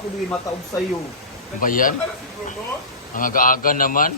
Ako di mataog sa'yo. Ba yan? Ang aga-aga naman.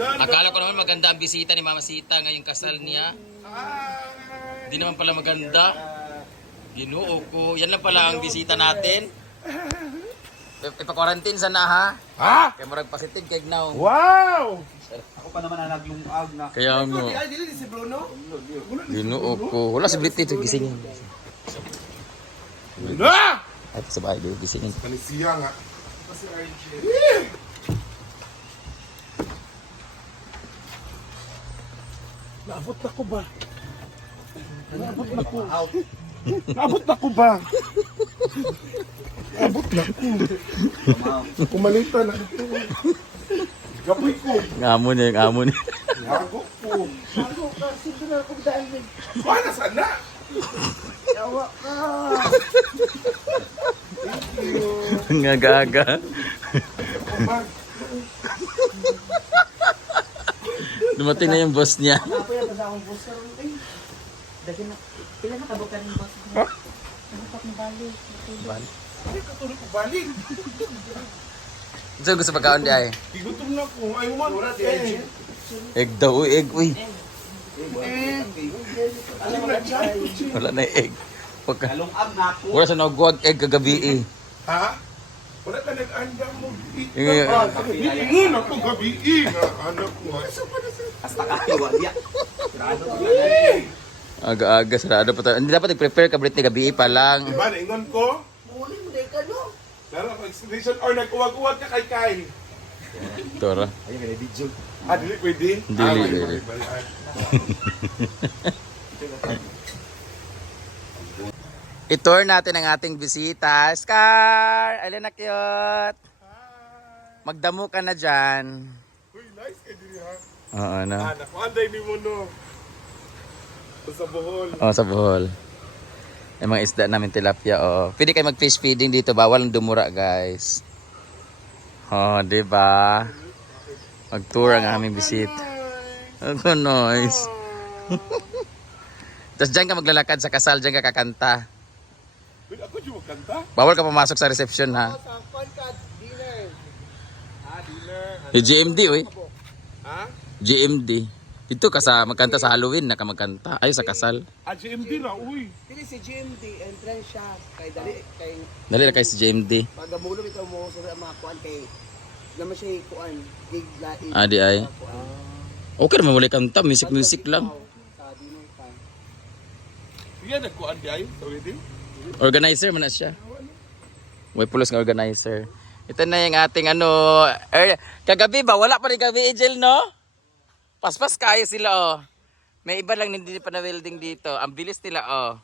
Akala ko naman maganda ang bisita ni Mama Sita ngayong kasal niya. Hindi naman pala maganda. Ginoo ko. Yan lang pala ang bisita natin. Ip- Ipa-quarantine sana ha. Ha? Kaya marag positive kay now. Wow! Ako pa naman ang naglungag na. Kaya mo. Ay, dili si Bruno? Ginoo ko. Wala si Blitty gisingin. Na! Ay, sa bahay dito gisingin. Kanisiya nga. Naabot na ko ba? Naabot na ko. Naabot na ko ba? Naabot na ko. Kumalita na ito. Gapoy ko. Ngamo niya, ngamo niya. Gago ko. Gago ka. Sino na akong dahil. Paano sana? Yawa ka. Ang aga-aga. Dumating na yung boss niya. Ako yung basta akong boss. Dagi na. Pila na kabukan ng boss? Ha? Nakapak na bali. Ay, katulog ko balik. So gusto pagkaon di ay. Tigutom na ko. Ay, man. Egg daw, egg, uy. Wala na yung egg. Pagka, wala sa nagwag egg kagabi eh. Ha? Wala ka nag-anda mo. Yung- yung- Ah, Ingon ako gabi. Nga, anak ko. Hasta wala. Sirado ko na. Aga-aga, sarado pa tayo. Hindi dapat i-prepare ka, Britney, gabi pa lang. Diba, naingon ko? Muli mo ka no? Pero ako explanation or nag-uwag-uwag ka kay Kyle. Tora. Ayun, may video. Ah, dili pwede? Dili, Ah, dili. may balaan. I-tour natin ang ating bisita. Scar! Alin na cute! Magdamo ka na dyan. Uy, nice kay dili ha. Oo, ano? Ah, naku, anday ni mo no. Sa Bohol. Oo, sa Bohol. Yung mga isda namin tilapia, oo. Pwede kayo mag-fish feeding dito, bawal ang dumura, guys. Oh, di ba? Mag-tour ang aming bisita. Ang nice. Tapos dyan ka maglalakad sa kasal, dyan ka kakanta. Di magkanta? Bawal ka pumasok sa reception, ha? Sa ka, dinner. Ah, dinner. Yung GMD, uy. Ha? GMD. Dito ka sa magkanta sa Halloween, naka magkanta. Ay, sa kasal. Ah, GMD na, uy. Dili si GMD, entrance siya. Kay dali, kay Dali na kayo sa GMD. pagamulo ito mo sa mga kuan kay naman siya kuan gig lain. Ah, di ay. Okay naman, wala kanta. Music, music lang. Sige, nagkuhan di ay wedding. Organizer man na siya. Way pulos nga organizer. Ito na yung ating ano, er, kagabi ba? Wala pa rin gabi, Angel, no? Paspas kaya sila, oh. May iba lang hindi pa na welding dito. Ang bilis nila, oh.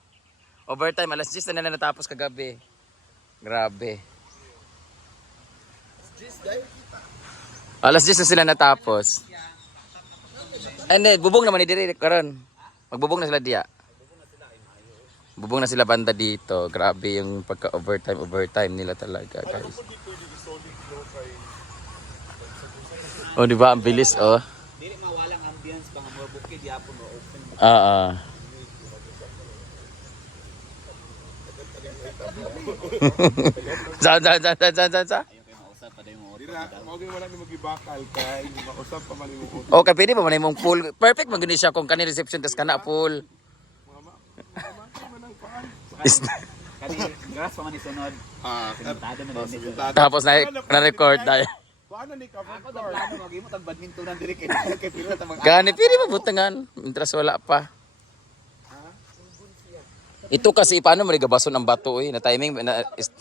Overtime, alas 10 na na natapos kagabi. Grabe. Alas 10 na sila natapos. And then, bubong naman ni Diri karon. Magbubong na sila diya. Bubong na sila banda dito. Grabe yung pagka-overtime, overtime nila talaga, guys. Oh, di ba? Ang bilis, oh. Dili mawalang ambience, baka mo bukid, yapon mo open. Ah, ah. Saan, saan, saan, saan, saan, saan, saan? Ayaw kayo mausap, pa dayo mo Dira, mawagay wala ni magibakal kay mausap pa man mo. Okay, pwede ba man mong pool? Perfect gani siya kung kani reception tas kana pool. Is- Kani, gas pa man isunod. Ah, Sintado na din nito. Tapos na na-record tayo. Paano ni cover Ako na plano, mag-imo tag badminton ng diri kay kay pila ta mag Gani, pwede ba butangan? Intras wala pa. Ito kasi paano mo gabason ang bato eh, na timing na is,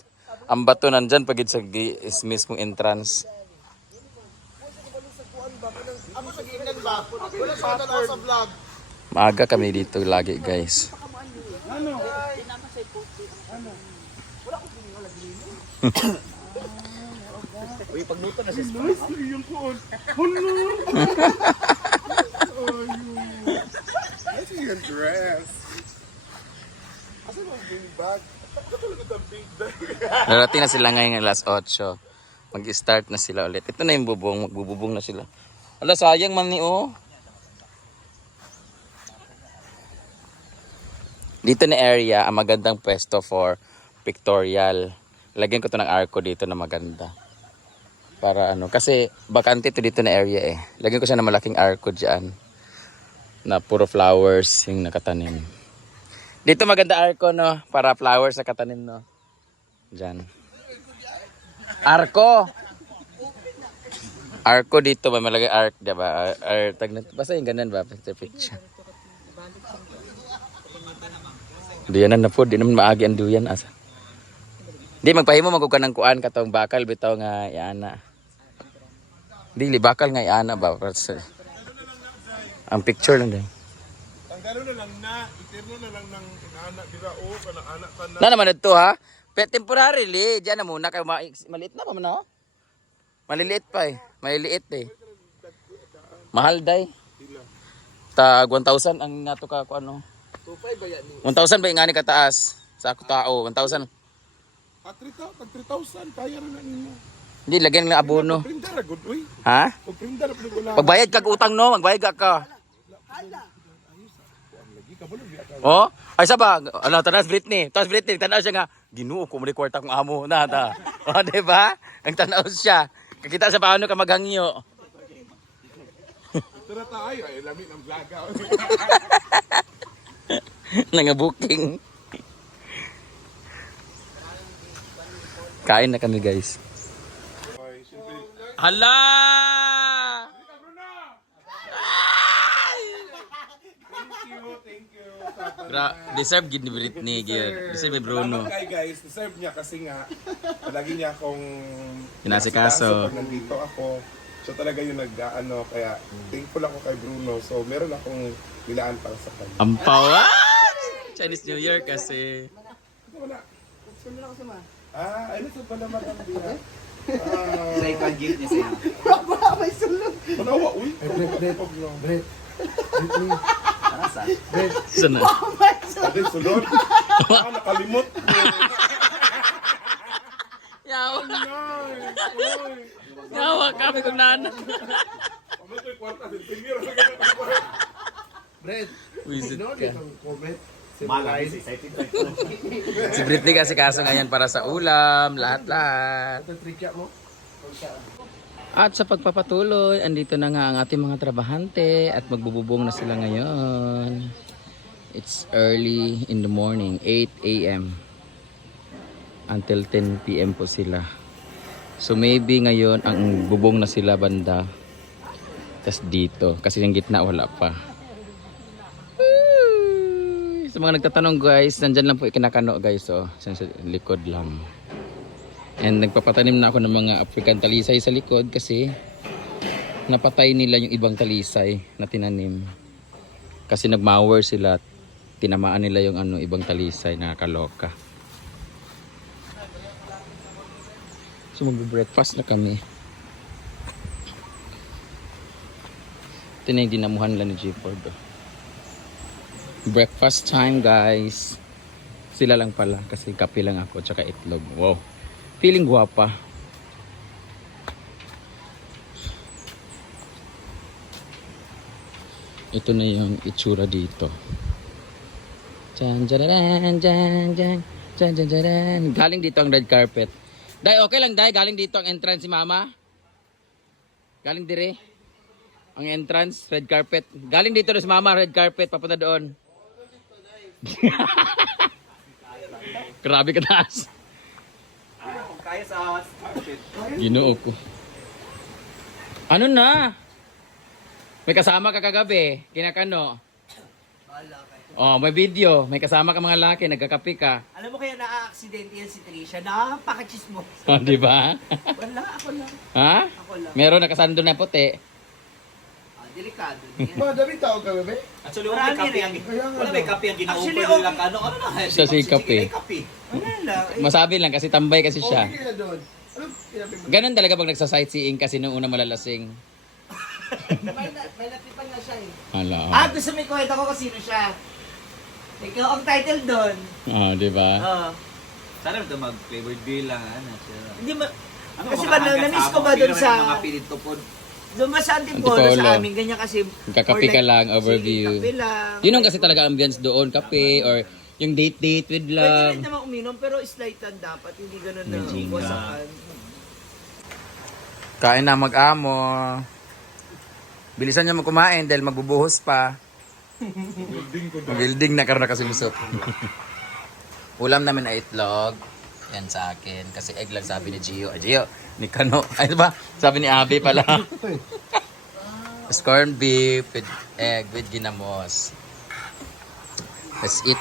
ang bato nandyan pag sa gi- is mismong entrance. Maaga kami dito lagi guys. Uy, pagluto na si Nice yung kuon. Hello. Ayun. Nice yung dress. Asa mo yung bag? Ito talaga the big bag. Narating na sila ngayon alas 8. Mag-start na sila ulit. Ito na yung bubong, magbububong na sila. Ala, sayang man ni oh. Dito na area ang magandang pwesto for pictorial. Lagyan ko to ng arco dito na maganda. Para ano, kasi bakante to dito na area eh. Lagyan ko siya ng malaking arco dyan. Na puro flowers yung nakatanim. Dito maganda arco no, para flowers nakatanim no. Dyan. Arco! Arco dito, may malagay arc, diba? Ar, ar, tag na, basta yung ganun ba? Picture, picture. Duyanan na po, di naman maagi ang duyan asa. Di magpahimo magug ka ng kuan katong bakal bitaw nga iana. Dili bakal nga iana ba? Ang picture lang din. Tanggalo na lang na, itirno na lang ng inaanak dira o kanang anak ka na. Na naman ito ha. Pero temporarily, diyan na muna kayo ma- maliit na pa man no? Maliliit pa eh. Maliliit eh. Mahal day. Tag 1,000 ang nga to ka kung ano. 2.5 ba yan? 1,000 ba yung nga ni kataas? Sa ako tao, 1,000. At 3,000, pag 3,000, kaya na na ninyo. Hindi, lagyan ng abono. Prinda ra good uy. Ha? Pag prinda ra pud wala. Pagbayad kag utang no, magbayad ka ka. Oh, ay saba, ano tanas Britney. Tanas Britney, tanaw siya nga, Ginoo ko mo kwarta kong amo na ta. Oh, di ba? Ang tanaw siya. Kakita sa paano ka maghangyo. Tara tayo, ay lami ng vlog. Nga booking. Kain na kami guys. Hala! Thank you, thank you. Gra deserve gid ni Britney gyud. Deserve ni Bruno. Kay guys, deserve niya kasi nga palagi niya akong Inasikaso. pag nandito ako. So talaga yung nag-ano, kaya thankful ako kay Bruno. So meron akong nilaan para sa kanya. Ampawan! Chinese New Year kasi. Wala. Sunod ako sa ma. Ah, ay nito pala madam Bia. Sa ikang gift niya siya. Wala, may sulog. Manawa, uy. Brett, Nasa? Sana. Ate, sulod. Ah, nakalimot. Yawa. Ay, ay. Yawa kami kung nana. Ano to yung kwarta? Tingir. Brad, Visit no, ka. comment. Malay. si excited. Si Britney kasi kaso ngayon para sa ulam, lahat-lahat. Ito trikya mo. At sa pagpapatuloy, andito na nga ang ating mga trabahante at magbububong na sila ngayon. It's early in the morning, 8 a.m. Until 10 p.m. po sila. So maybe ngayon ang bubong na sila banda. Tapos dito, kasi yung gitna wala pa. Sa mga nagtatanong guys, nandyan lang po ikinakano guys oh. Sa likod lang. And nagpapatanim na ako ng mga African talisay sa likod kasi napatay nila yung ibang talisay na tinanim. Kasi nagmower sila tinamaan nila yung ano ibang talisay nakakaloka. So magbe-breakfast na kami. Ito na yung dinamuhan nila ni G-Ford. oh. Breakfast time guys. Sila lang pala kasi kape lang ako tsaka itlog. Wow. Feeling guwapa. Ito na yung itsura dito. Jan, jararan, jan, jan. Galing dito ang red carpet. Day, okay lang, Day. Galing dito ang entrance si Mama. Galing dire. Ang entrance, red carpet. Galing dito na si Mama, red carpet. Papunta doon. Grabe ka taas. Kaya sa Ginoo ko. Ano na? May kasama ka kagabi, kinakano. Oh, may video. May kasama ka mga laki, nagkakapi ka. Alam mo kaya na-accident yan si Trisha. Napakachismo. Oh, di ba? Wala, ako lang. ha? Ako lang. Meron nakasando na puti. Ah, delikado. Ma, dami tao ka, bebe? Actually, wala may Marami kape ang rin. wala may kape ang ginaupod Actually, nila okay. ano ano na. Siya si kape. kape. Wala lang. Eh, Masabi lang kasi tambay kasi siya. Okay na doon. Ano pinapin mo? Ganun talaga pag nagsa-sightseeing kasi nung una malalasing. may, na, may natipan na siya eh. Hala. Ah, gusto may kwento ko kung sino siya. Ikaw ang title doon. Oh, di ba? Oo. Sana ito mag-flavored beer lang ano siya. Hindi ma... Ano, Kasi ba, na- na-miss sa ko ba pila, sa- Mga pinito po. Doon ba sa Antipolo Antipolo. sa amin, ganyan kasi... Kakape ka lang, overview. Sige, kape lang. Yun ang kasi talaga ambience doon, kape or Yung date-date with Pwede love. rin naman uminom, pero slightan dapat. Hindi ganun na wasakan. Kain na mag-amo. Bilisan niyo mo kumain dahil magbubuhos pa. Building na karoon na kasilusot. Ulam namin ay itlog. Yan sa akin. Kasi egg lang sabi ni Gio. Ay, Gio, ni Kano. Ay, ba? Sabi ni Abby pala. Corned beef with egg with ginamos. Let's eat.